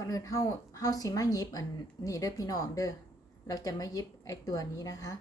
ก่อนอื่นเฮาเฮาสิมาหยิบอันนี้เด้อพี่น้องเด้อเราจะมาหยิบไอตัวนี้นะคะ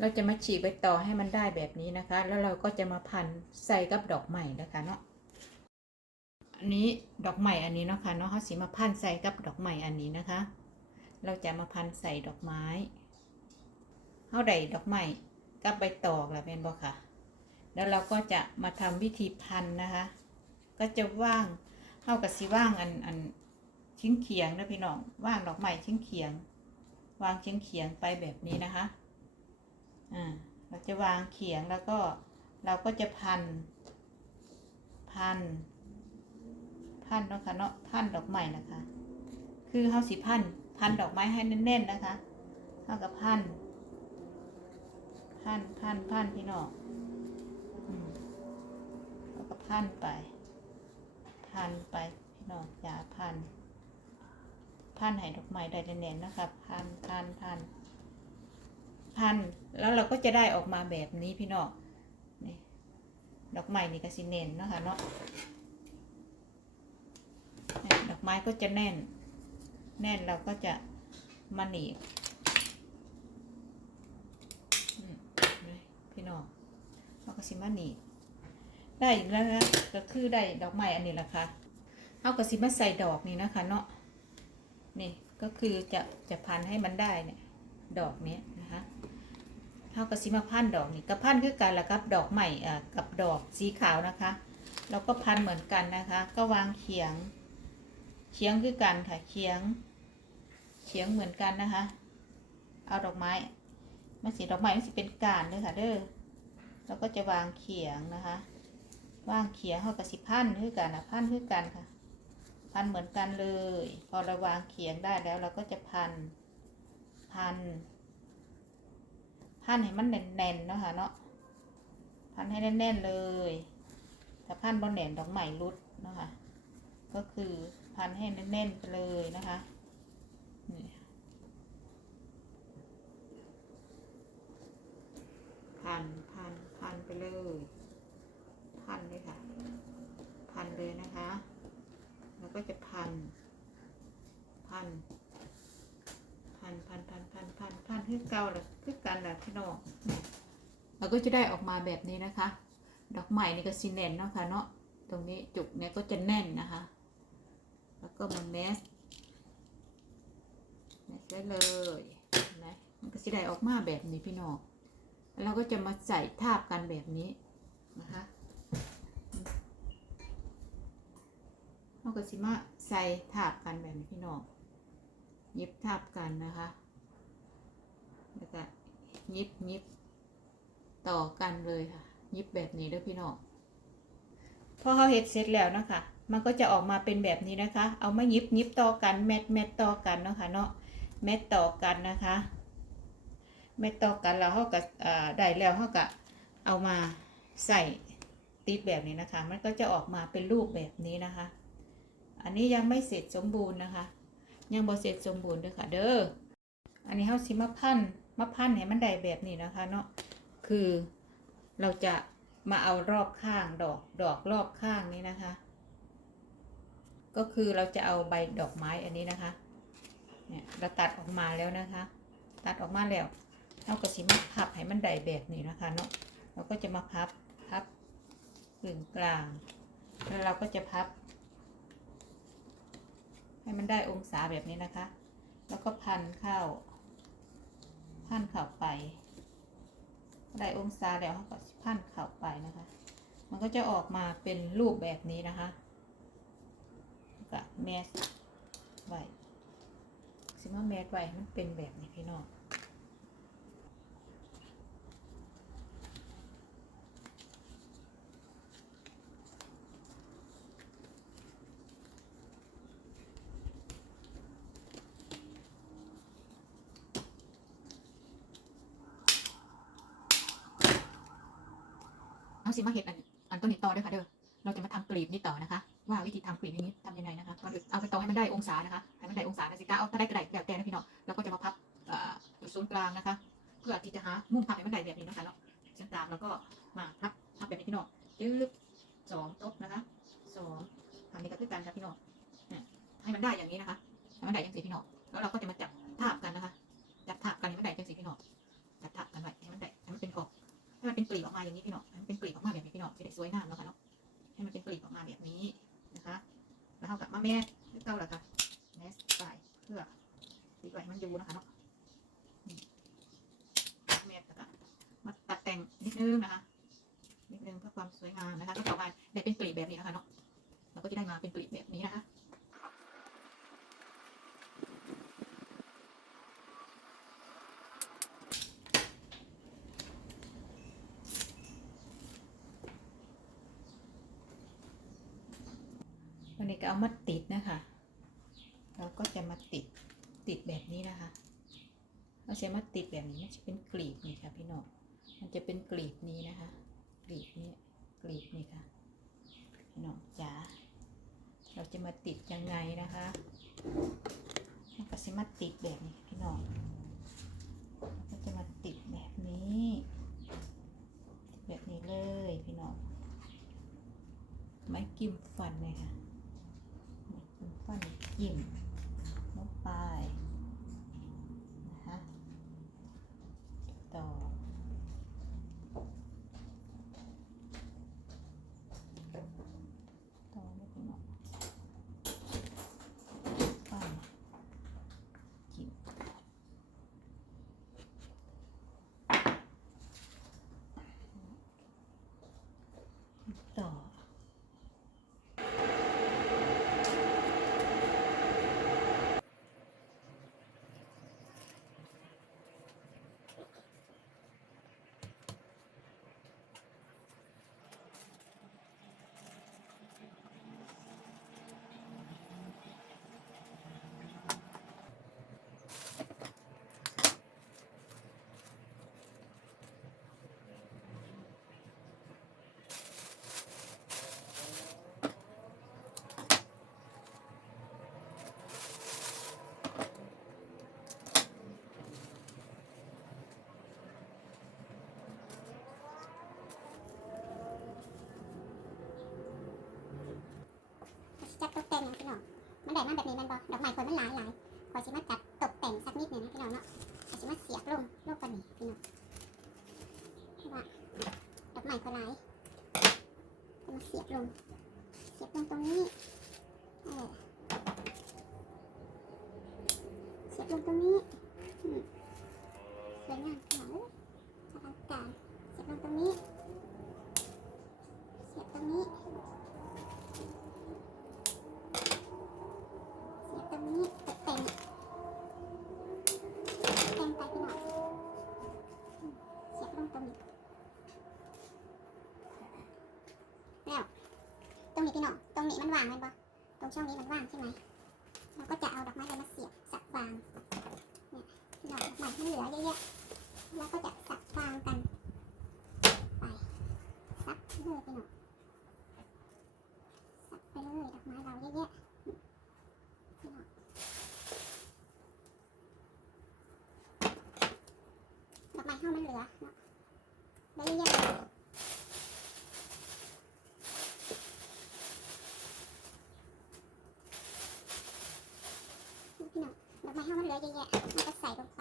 เราจะมาฉีกใบต่อให้มันได้แบบนี้นะคะ แล้วเราก็จะมาพันใส่กับดอกใหม่นะคะเนาะอันนี้ดอกใหม่อันนี้เนาะค่ะเนาะเขาสิมาพันใส่กับดอกใหม่อันนี้นะคะ เราจะมาพันใส่ดอกไม้เฮาได้ดอกไม้กับใบตองแล้วแม่นบ่ค่ะ แล้วเราก็จะมาทำวิธีพันนะคะ ก็จะว่างเฮากับสิว่างอันอัน ชิ้งเขียงนะพี่น้องว่างดอกไม้ชิ้งเขียง วางเฉียงเขียงไปแบบนี้นะคะอ่าเราจะวางเขียงแล้วก็เราก็จะพัน พัน พันเนาะค่ะเนาะพันดอกไม้นะคะ คือเฮาสิพัน พันดอกไม้ให้แน่นๆนะคะเท่ากับพัน พันพันพันพี่น้องอืมแล้วก็พันไป พันไปพี่น้องอย่าพัน พันให้ดอกไม้ได้แน่นๆนะคะพันพันพันพันแล้วเราก็จะได้ออกมาแบบนี้พี่น้องนี่ดอกไม้นี่ก็สิเน้นนะคะเนาะดอกไม้ก็จะแน่น แน่นเราก็จะมาหนีบอืมนี่พี่น้องเราก็สิมาหนีบได้แล้วนะก็คือได้ดอกไม้อันนี้แหละค่ะเอาก็สิมาใส่ดอกนี่นะคะเนาะ นี่ก็คือจะจะพันให้มันได้เนี่ยดอกเนี้ยนะคะเท่ากับซิมาพันดอกนี่กับพันคือกันละครับดอกใหม่อ่ากับดอกสีขาวนะคะเราก็พันเหมือนกันนะคะ ก็วางเขียงเขียงคือกันค่ะเขียงเขียงเหมือนกันนะคะ เอาดอกไม้มันสีดอกไม้มันสิเป็นการเลยค่ะเด้อเราก็จะวางเขียงนะคะ วางเขียงเท่ากับสิพันคือกันนะพันคือกันค่ะ พันเหมือนกันเลย พอเราวางเขียงได้แล้วเราก็จะพัน พัน พันให้มันแน่นๆเนาะค่ะเนาะ พันให้แน่นๆเลยถ้าพันบนแหนมดอกใหม่รุดเนาะคะ ก็คือพันให้แน่นๆไปเลยนะคะนี่พันพันพันไปเลย พันเลยค่ะ พันเลยนะคะ ก็จะพัน พัน พัน พัน พัน พัน พัน พันคือเก่าแหละคือกันแหละพี่น้องเราก็จะได้ออกมาแบบนี้นะคะ ดอกใหม่นี่ก็ซีเนนเนาะค่ะเนาะ ตรงนี้จุกเนี่ยก็จะแน่นนะคะ แล้วก็มาแมสแมสได้เลยนะมันก็จะได้ออกมาแบบนี้พี่น้อง แล้วเราก็จะมาใส่ทาบกันแบบนี้นะคะ เราก็สิมาใส่ทาบกันแบบนี้พี่น้องยิบทาบกันนะคะแล้วก็ยิบยิบต่อกันเลยค่ะ ยิบแบบนี้เด้วยพี่น้องพอเขาเห็ดเสร็จแล้วนะคะ มันก็จะออกมาเป็นแบบนี้นะคะ เอามายิบยิบต่อกันแมทแมทต่อกันเนาะค่ะเนาะแมทต่อกันนะคะแมทต่อกันแล้วเขาก็ได้แล้วเขาก็เอามาใส่ติดแบบนี้นะคะ มันก็จะออกมาเป็นรูปแบบนี้นะคะ อันนี้ยังไม่เสร็จสมบูรณ์นะคะ ยังบ่เสร็จสมบูรณ์ด้อค่ะ เด้อ อันนี้เฮาสิมาพันมาพันให้มันได้แบบนี้นะคะเนาะ คือเราจะมาเอารอบข้างดอกดอกรอบข้างนี้นะคะ ก็คือเราจะเอาใบดอกไม้อันนี้นะคะ เนี่ยเราตัดออกมาแล้วนะคะ ตัดออกมาแล้วเราก็สิมาพับให้มันได้แบบนี้นะคะเนาะ เราก็จะมาพับพับกึ่งกลาง แล้วเราก็จะพับ ให้มันได้องศาแบบนี้นะคะ แล้วก็พันเข้า พันเข้าไป ได้องศาแล้วเขาก็พันเข้าไปนะคะ มันก็จะออกมาเป็นรูปแบบนี้นะคะกับแมสไว้ซิมาแมสไว้มันเป็นแบบนี้พี่น้อง สิมาเห็ดอันอันต้นนี้ต่อด้วยค่ะเด้อเราจะมาทำกลีบนี้ต่อนะคะ ว่าวิธีทำกลีบนี้ทำยังไงนะคะก่อนอื่นเอาไปต่อให้มันได้องศานะคะให้มันได้องศานะสิกาเอาถ้าได้ก็ไดแล้วแต่นะพี่น้องเราก็จะมาพับจุดศูนย์กลางนะคะ เพื่อที่จะหามุมพับให้มันได้แบบนี้นะคะเนาะศูนย์กลางแล้วก็มาพับพับแบบนี้พี่น้องยืดสองตบนะคะสองทำนี้ก็คือกันค่ะพี่น้องให้มันได้อย่างนี้นะคะให้มันได้อย่างสีพี่น้องแล้วเราก็จะมาจับทาบกันนะคะจับทาบกันให้มันได้อย่างสีพี่น้องจับทาบกันไว้ให้มันได้ให้มันเป็นกรอบให้มันเป็นปลีออกมาอย่างนี้พี่น้องให้มันเป็นปลีออกมา เท่ากับมาแม่เท่ากับแมสใส่เพื่อตีไว้ให้มันอยู่นะคะเนาะนี่แมสแล้วก็มาตัดแต่งนิดนึงนะคะนิดนึงเพื่อความสวยงามนะคะก็ต่อมาได้เป็นปลีแบบนี้นะคะเนาะเราก็จะได้มาเป็นปลีแบบนี้นะคะ วันนี้ ก็เอามาติดนะคะ เราก็จะมาติดติดแบบนี้นะคะ เราจะมาติดแบบนี้จะเป็นกลีบนี่ค่ะพี่น้อง มันจะเป็นกลีบนี้นะคะ กลีบนี้กลีบนี่ค่ะ พี่น้องจ๋า เราจะมาติดยังไงนะคะเราก็จะมาติดแบบนี้พี่น้องเราก็จะมาติดแบบนี้ แบบนี้เลยพี่น้องไม้กิมฟันเลยค่ะ ก้อนจิ้มลงไปนะคะต่อต่อไม่เป็นหรอกฟันจิ้มต่อ จัดตกแต่งนะพี่น้องมันได้มาแบบนี้มันบ่ดอกไม้คนมันหลายหลายขอชิมาจัดตกแต่งสักนิดหนึ่งนะพี่น้องเนาะขอชิมาเสียบลงลงกันนี่พี่น้องเพราะว่าดอกไม้คนหลายจะมาเสียบลงเสียบลงตรงนี้เออเสียบลงตรงนี้อืมสวยงามพี่น้องเอ้ยอลังการเสียบลงตรงนี้ เสียบตรงนี้ เสียบตรงนี้ตกแต่งแต่งไปพี่น้องอืมเสียบลงตรงนี้ แล้ว ตรงนี้พี่น้อง ตรงนี้ มันว่างไหมบอตรงช่องนี้มันว่างใช่ไหมเราก็จะเอาดอกไม้ไปมาเสียบสักวางเนี่ยดอกไม้ที่เหลือเยอะๆแล้วก็จะสักวางกัน ไปสักเลยไปหน่อย สักไปเลยดอกไม้เราเยอะแยะ พี่น้องดอกไม้เข้ามันเหลือเนาะได้เยอะๆเลยนี่พี่น้องดอกไม้ เข้ามันเหลือเยอะแยะเราก็ใส่ลงไป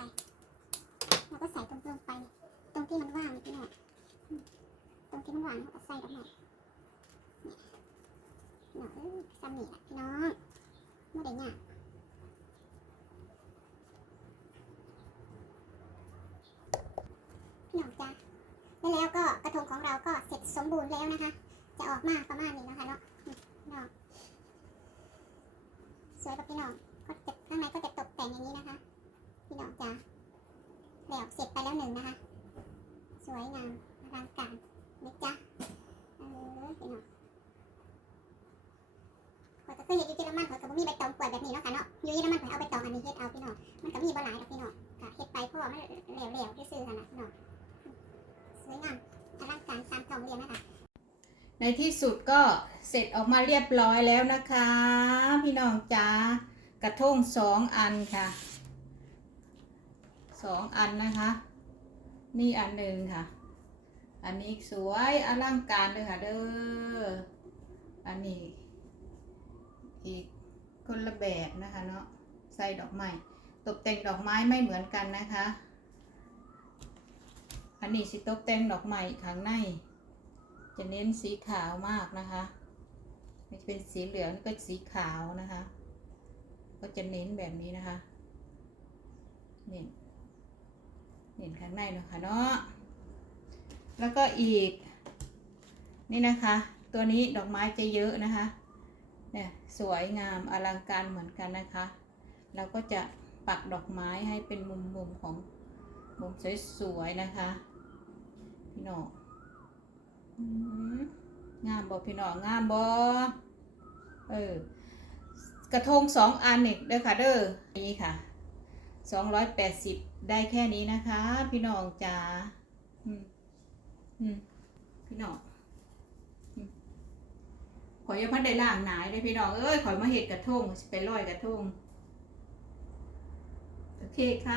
เราก็ใส่ตรงลงไป ตรงที่มันว่างนี่พี่น้องอืมตรงที่มันว่างเราก็ใส่ดอกไม้เนี่ยพี่น้องเอ้ยซ้ำนี่แหละพี่น้องไม่ได้ยากพี่น้องจ้าแล้วแล้วก็กระทงของเราก็เสร็จสมบูรณ์แล้วนะคะ จะออกมาประมาณนี้นะคะเนาะน้องสวยปะพี่น้องก็จะข้างในก็จะตกแต่งอย่างนี้นะคะ พี่น้องจ้า แล้วเสร็จไปแล้วหนึ่งนะคะ สวยงามอลังการนะจ๊ะเออพี่น้องข้อยก็เคยเห็นอยู่เยอรมันข้อยก็บ่มีใบตองกวดแบบนี้เนาะค่ะเนาะอยู่เยอรมันข้อยเอาใบตองอันนี้เฮ็ดเอาพี่น้องมันก็มีบ่หลายดอกพี่น้องก็เฮ็ดไปเพราะว่ามันเหลวๆซื่อๆหั่นน่ะพี่น้องสวยงามอลังการตามท้องเรียนนะคะในที่สุดก็เสร็จออกมาเรียบร้อยแล้วนะคะ พี่น้องจ๋ากระทงสองอันค่ะ สองอันนะคะ นี่อันหนึ่งค่ะ อันนี้สวยอลังการเลยค่ะเด้ออันนี้อีกคนละแบบนะคะเนาะใส่ดอกไม้ตกแต่งดอกไม้ไม่เหมือนกันนะคะ อันนี้สิตกแต่งดอกไม้ข้างใน จะเน้นสีขาวมากนะคะไม่เป็นสีเหลืองก็สีขาวนะคะ ก็จะเน้นแบบนี้นะคะ เน้น เน้นข้างในเนาะคะเนาะแล้วก็อีก นี่นะคะ ตัวนี้ดอกไม้จะเยอะนะคะเนี่ยสวยงามอลังการเหมือนกันนะคะ เราก็จะปักดอกไม้ให้เป็นมุมมุมๆของมุมสวยๆนะคะ พี่น้องอืมงามบอพี่น้องงามบอเออกระทงสองอันนี่เด้อค่ะเด้อนี่ค่ะสองร้อยแปดสิบ ได้แค่นี้นะคะ พี่น้องจ๋าพี่น้องข่อยยังพันได้ล่างหนายเลยพี่น้อง เอ้ยข่อยมาเห็ดกระทงไปลอยกระทง โอเคค่ะ